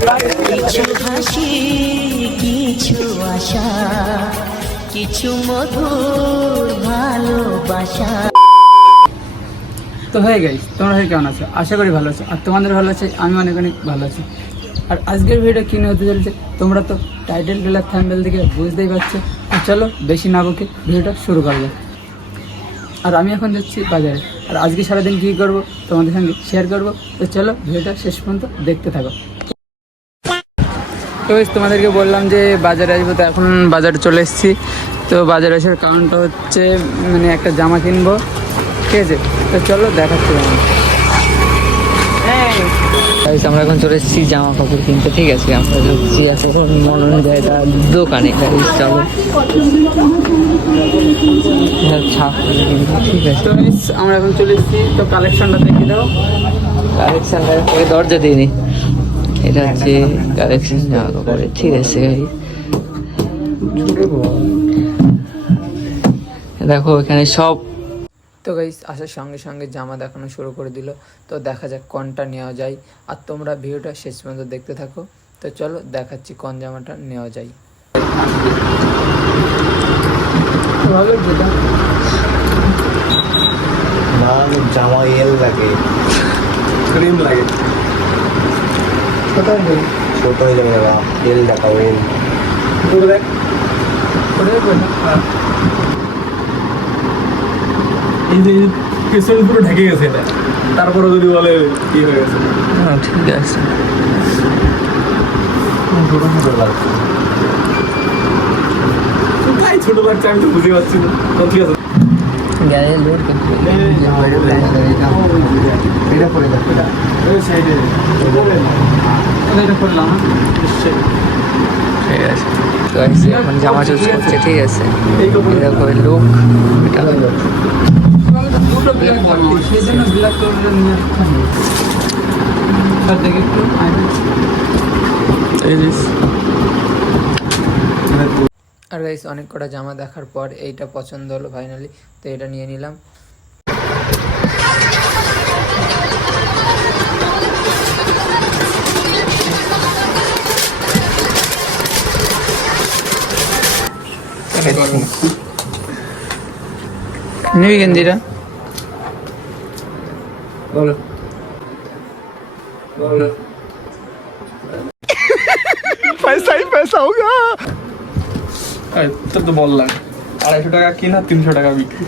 কিছু হাসি, কিছু আশা, কিছু মধুর ভালোবাসা। তো হয়ে গাইস, তোমরা কেমন আছো? আশা করি ভালো আছো, আর তোমাদের ভালো আছে, আমি অনেক অনেক ভালো আছি। আর আজকের ভিডিও কী নিয়ে হতে চলেছে তোমরা তো টাইটেল ট্রেলার থাম্বনেল থেকে বুঝতেই পারছো। তো চলো বেশি না বকে ভিডিওটা শুরু করবো। আর আমি এখন যাচ্ছি বাজারে, আর আজকে সারাদিন কী করবো তোমাদের সঙ্গে শেয়ার করবো। তো চলো ভিডিওটা শেষ পর্যন্ত দেখতে থাকো। তো তোমাদেরকে বললাম যে বাজারে আসবো, তো এখন বাজারে চলে এসেছি। তো বাজারে আসার কারণটা হচ্ছে মানে একটা জামা কিনবো, ঠিক আছে? তো চলো দেখাচ্ছি। আমরা এখন চলে এসেছি জামা কাপড় কিনতে, ঠিক আছে? আমরা যাচ্ছি এখন মনন জায়গা দোকানে, চলো। ঠিক আছে, তো আমরা এখন চলে এসেছি। তো কালেকশনটা দেখে দাও। কালেকশনটা দরজা দিইনি, এটা হচ্ছে কালেকশন জামা কাপড়ের, ঠিক আছে? দেখো এখানে সব। তো গাইস আসার সঙ্গে সঙ্গে জামা দেখানো শুরু করে দিল। তো দেখা যাক কোনটা নেওয়া যায়, আর তোমরা ভিডিওটা শেষ পর্যন্ত দেখতে থাকো। তো চলো দেখাচ্ছি কোন জামাটা নেওয়া যায়। ভালো যেটা না, জামা এল লাগে, ক্রিম লাগে, কোথায় নেই? ছোট হয়ে যাবে বাবা, এল দেখাও, এল। দেখ এই যে পেছনে পুরো ঢেকে গেছে এটা, তারপরে যদি বলে কি হয়ে গেছে। ঠিক আছে, ছোট ছোট লাগছে। কোথায় ছোট লাগছে আমি তো বুঝতে পারছি না। তো ঠিক আছে, গ্যারেজ লোড কিন্তু এটা পরে দেখ, এটা ওই সাইডে এটা করলাম। ঠিক আছে। তো এখন জামা চুজ করছে, ঠিক আছে? এরকম লুক, এটা দুটো ব্ল্যাক করবো, সেই জন্য ব্ল্যাক কালারটা নিয়ে আসতে দেখে একটু আর গাইস অনেক কটা জামা দেখার পর এইটা পছন্দ হলো ফাইনালি, তো এটা নিয়ে নিলাম। নিবি গেঞ্জিটা? বলো বলো, পয়সা ही पैसा होगा। তোর তো বললাম 250 টাকা কিনা, 300 টাকা বিক্রি।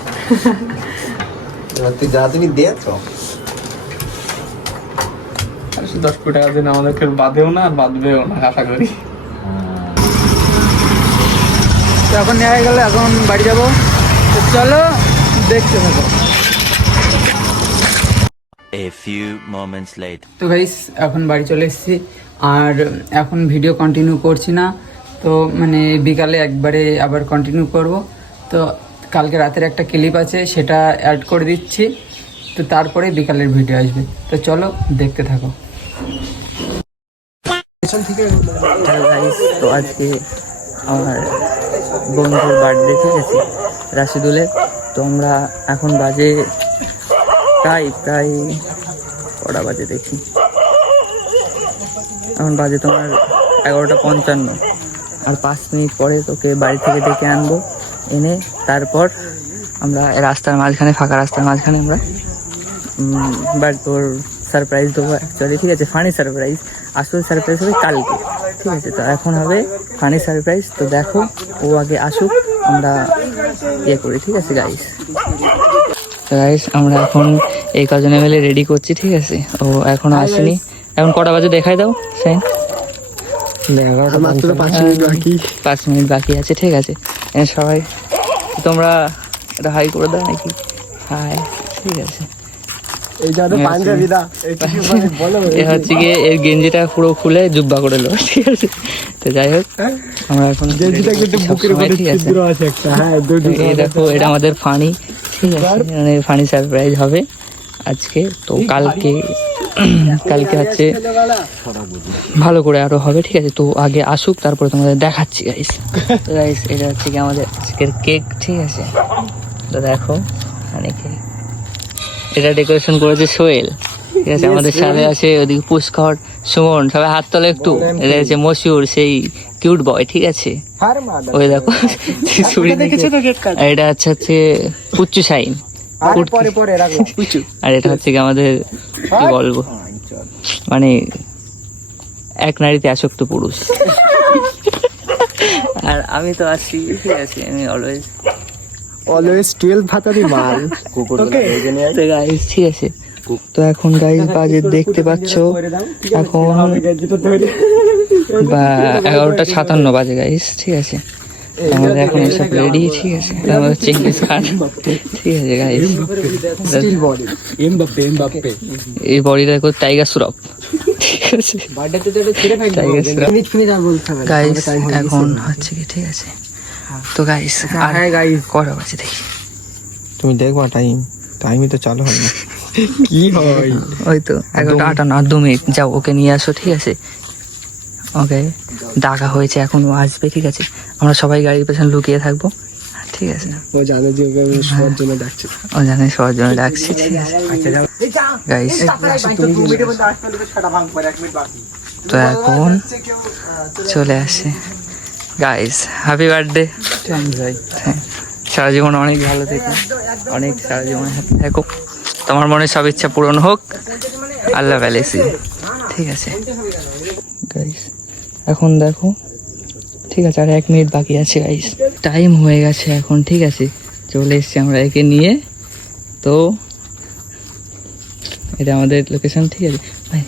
এবার তুই যা তুমি দিয়েছ, 10 কোটি টাকা দিন আমাদেরকে বাঁধেও না আর বাঁধবেও না আশা করি। তো এখন নেওয়া হয়ে গেলে এখন বাড়ি যাবো। তো চলো দেখতে থাকো। A few moments later. তো গাইস এখন বাড়ি চলে এসেছি, আর এখন ভিডিও কন্টিনিউ করছি না। তো মানে বিকালে একবারে আবার কন্টিনিউ করব। তো কালকে রাতের একটা ক্লিপ আছে, সেটা অ্যাড করে দিচ্ছি। তো তারপরে বিকালের ভিডিও আসবে। তো চলো দেখতে থাকো। হ্যালো গাইস, তো আজকে আমার বন্ধুর বার্থডে, ঠিক আছে? রাশিদুলের। তো আমরা এখন বাজে প্রায় কটা বাজে দেখি, এখন বাজে তোমার 11:55, আর 5 মিনিট পরে তোকে বাড়ি থেকে ডেকে আনবো, এনে তারপর আমরা রাস্তার মাঝখানে, ফাঁকা রাস্তার মাঝখানে আমরা বাট তোর সারপ্রাইজ দেবো অ্যাকচুয়ালি, ঠিক আছে? Funny surprise. আসল সারপ্রাইজ হবে কালকে, ঠিক আছে? তো এখন হবে ফানি সারপ্রাইজ। তো দেখো, ও আগে আসুক, আমরা ইয়ে করি, ঠিক আছে গাইস? তো গাইস আমরা এখন এই কজনে মিলে রেডি করছি, ঠিক আছে? ও এখনো আসেনি। এখন কটা বাজে দেখাই দাও সাইন? 5 মিনিট বাকি আছে, ঠিক আছে? সবাই তোমরা এটা হাই করে দাও নাকি? হাই, ঠিক আছে? এ হচ্ছে গিয়ে এর গেঞ্জিটা পুরো খুলে জুব্বা করে লো, ঠিক আছে? তো যাই হোক, আমরা এখন ঠিক আছে? এই দেখো, এটা আমাদের ফানি, ঠিক আছে? মানে ফানি সারপ্রাইজ হবে আজকে। তো কালকে হচ্ছে ভালো করে আরো হবে, ঠিক আছে? তো আগে আসুক, তারপরে তোমাদের দেখাচ্ছি গাইস। গাইস এটা হচ্ছে কি আমাদের আজকের কেক, ঠিক আছে? তো দেখো, মানে এটা ডেকোরেশন করেছে সোহেল, ঠিক আছে। আমাদের সাথে আছে ওদিকে পুষ্কর, সুমন, সবাই হাত তোলে একটু। এটা হচ্ছে মশিউর, সেই কিউট বয়, ঠিক আছে। ওই দেখো আর এটা হচ্ছে পুচ্চু শাইন, আর এটা হচ্ছে কি আমাদের কি বলবো মানে এক নারীতে আসক্ত পুরুষ। আর আমি তো আছি, ঠিক আছে, আমি অলওয়েজ 12 ভাতারি মাল তো গাইস, ঠিক আছে। তো এখন গাইস বাজে দেখতে পাচ্ছ, এখন 11:57 বাজে গাইস, ঠিক আছে। আমাদের এখন এসব রেডি, ঠিক আছে। আমাদের চেঙ্গিস খান, ঠিক আছে গাইস। এই বডিটা দেখো টাইগার শ্রফ, ঠিক আছে। টাইগার শ্রফ গাইস এখন হচ্ছে কি, ঠিক আছে। তো গাইস আর কটা বাজে দেখি, তুমি দেখবা টাইমই তো চালু হয় না। কি হয় ওই তো 11:58, 2 মিনিট। যাও ওকে নিয়ে আসো, ঠিক আছে। ওকে ডাকা হয়েছে, এখন ও আসবে, ঠিক আছে। আমরা সবাই গাড়ির পেছনে লুকিয়ে থাকবো, ঠিক আছে। ও জানে যে ওকে সবার জন্য ডাকছে। ও জানে সবার জন্য ডাকছি, ঠিক আছে গাইস। তো এখন চলে আসে গাইস। হ্যাপি বার্থডে ভাই। সারা জীবন অনেক ভালো থেকো, অনেক সারা জীবন হ্যাপি থাকো, তোমার মনে সব ইচ্ছা পূরণ হোক, আল্লাহ ব্যালেসি, ঠিক আছে গাইস। এখন দেখো, ঠিক আছে, আর 1 মিনিট বাকি আছে গাইস, টাইম হয়ে গেছে এখন, ঠিক আছে। চলে এসছি আমরা একে নিয়ে। তো এটা আমাদের লোকেশন, ঠিক আছে ভাই।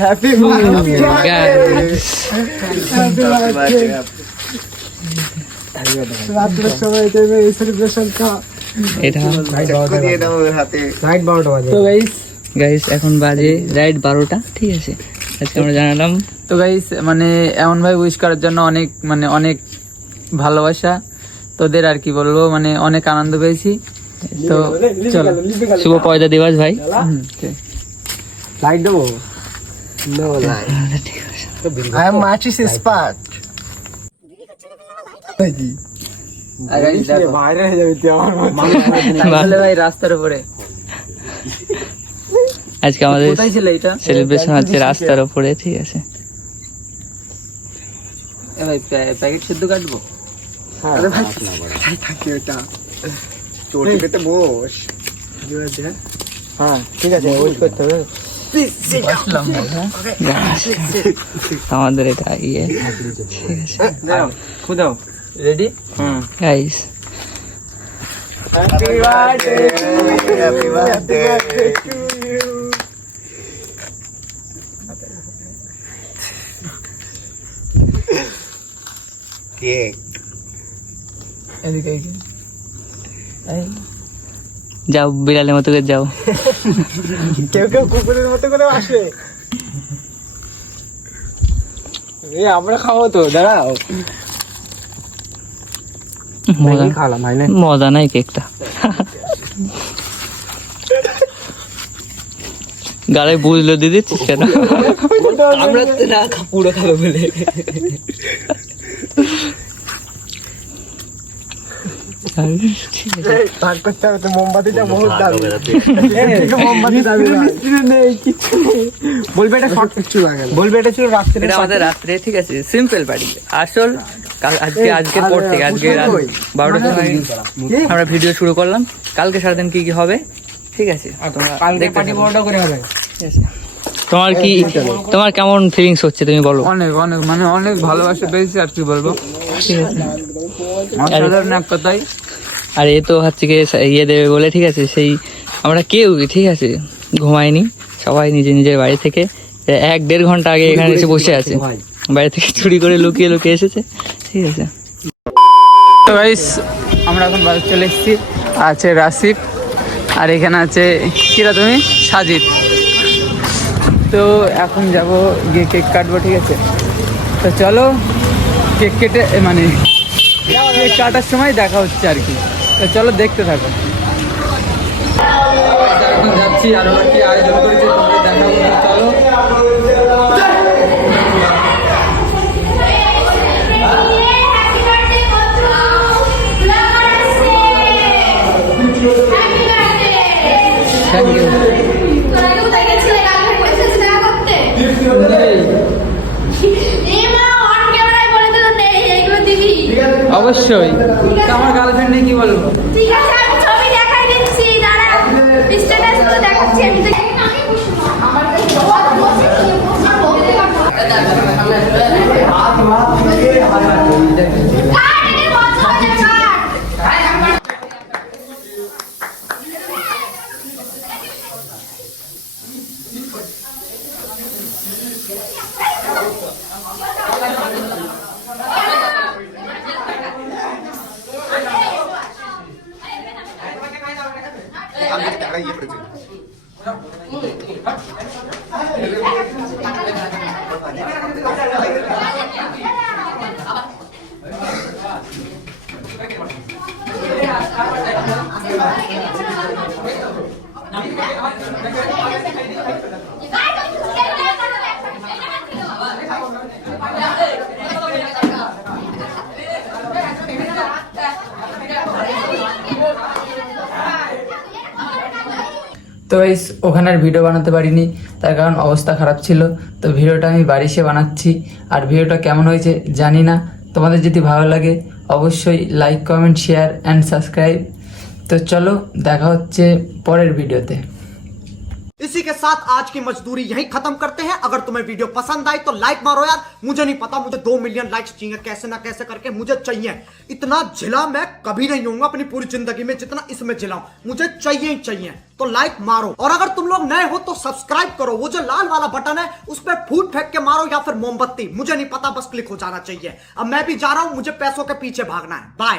হ্যাপি গাইস রাতের সময় টাইমে এই সেলিব্রেশনটা এটা দিয়ে দাও ওর হাতে। রাইট 12টা বাজে। তো গাইস গাইস এখন বাজে রাইট 12টা, ঠিক আছে। আজকে আমরা জানালাম। তো গাইস মানে এমন ভাই উইশ করার জন্য অনেক মানে অনেক ভালোবাসা তোদের, আর কি বলবো, মানে অনেক আনন্দ পেয়েছি। তো চলো, শুভ পয়দা দিবস ভাই। লাইট দেবো? No light. আই এম মাচিস স্পার্ক। বাইরে হয়ে যাবে তাহলে ভাই রাস্তার উপরে আজকে আমাদের কোথায় ছিল এটা? সেলিব্রেশন হচ্ছে রাস্তার উপরে, ঠিক আছে। এ ভাই প্যাকেট শুদ্ধ কাটবো। আরে ভাই থাকে এটা চটি পেতে বস। হ্যাঁ ঠিক আছে, ওয়েট করতে হবে। আসলাম ভাই, হ্যাঁ। আমাদের এটা ইয়ে, ঠিক আছে খুদাও ready. Guys. Happy birthday, happy birthday to you. Cake এদিকে যাও বিড়ালের মতো করে যাও। কেউ কেউ কুকুরের মতো করে আসে। আমরা খাবো তো, দাঁড়াও। মজা নাই কেকটা, গালে বুঝলো দিয়ে দিচ্ছিস কেন? আমরা তো না পুরো খাবো বলে। ভাগ করতে হবে তো, মোমবাতিটা বহুত দামি। মোমবাতি দামি নেই, কিচ্ছু নেই। বলবে এটা শর্ট কিছু লাগে, বলবে এটা ছিল রাত্রে। এটা আমাদের রাত্রে, ঠিক আছে, সিম্পল পার্টি। আসল আজকের পর থেকে, আজকে রাত 12টার সময় আমরা ভিডিও শুরু করলাম। কালকে সারাদিন কি কি হবে, ঠিক আছে, তোমরা পার্টি বড়টা করে হবে, ঠিক আছে। তোমার কেমন ফিলিংস হচ্ছে তুমি বলো? অনেক অনেক মানে অনেক ভালোবাসা পেয়েছি, আর কি বলবো, ঠিক আছে। অসাধারণ এক কথাই। আর এ তো হচ্ছে কি ইয়ে দেবে বলে, ঠিক আছে, সেই আমরা কেউ, ঠিক আছে, ঘুমাইনি, সবাই নিজের নিজের বাড়ি থেকে 1-1.5 ঘন্টা আগে এখানে এসে বসে আছে, বাড়ি থেকে চুরি করে লুকিয়ে লুকিয়ে এসেছে, ঠিক আছে। তো গাইস আমরা এখন বাজার চলে এসেছি, আছে রাসিফ, আর এখানে আছে কিরা তুমি, সাজিদ। তো এখন যাব গিয়ে কেক কাটবো, ঠিক আছে। তো চলো কেক কেটে মানে কেক কাটার সময় দেখা হচ্ছে আর কি। তো চলো দেখতে থাকো। এখন যাচ্ছি, আর ওরা কি আয়োজন করেছে তোমাদের দেখাবো, চলো। Thank you. অবশ্যই। তো আমার গার্লফ্রেন্ড কি বলবো? ঠিক আছে আমি ছবি দেখাই দিচ্ছি, দাঁড়া স্ট্যাটাস গুলো দেখাচ্ছি আমি তো আমার তো গাইস ওখানে আর ভিডিও বানাতে পারিনি, তার কারণ অবস্থা খারাপ ছিল। তো ভিডিওটা আমি বাড়ি এসে বানাচ্ছি, আর ভিডিওটা কেমন হয়েছে জানি না। তোমাদের যদি ভালো লাগে অবশ্যই like, comment, share and subscribe. তো চলো দেখা হচ্ছে পরের ভিডিওতে। इसी के साथ आज की मजदूरी यहीं खत्म करते हैं। अगर तुम्हें वीडियो पसंद आई तो लाइक मारो यार। मुझे नहीं पता, मुझे 2 मिलियन लाइक्स चाहिए, कैसे ना कैसे करके मुझे चाहिए। इतना झिला मैं कभी नहीं होऊंगा अपनी पूरी जिंदगी में जितना इसमें झिलाऊं, मुझे चाहिए ही चाहिए। तो लाइक मारो, और अगर तुम लोग नए हो तो सब्सक्राइब करो। वो जो लाल वाला बटन है उस पर फूट फेंक के मारो या फिर मोमबत्ती, मुझे नहीं पता, बस क्लिक हो जाना चाहिए। अब मैं भी जा रहा हूं, मुझे पैसों के पीछे भागना है। बाय।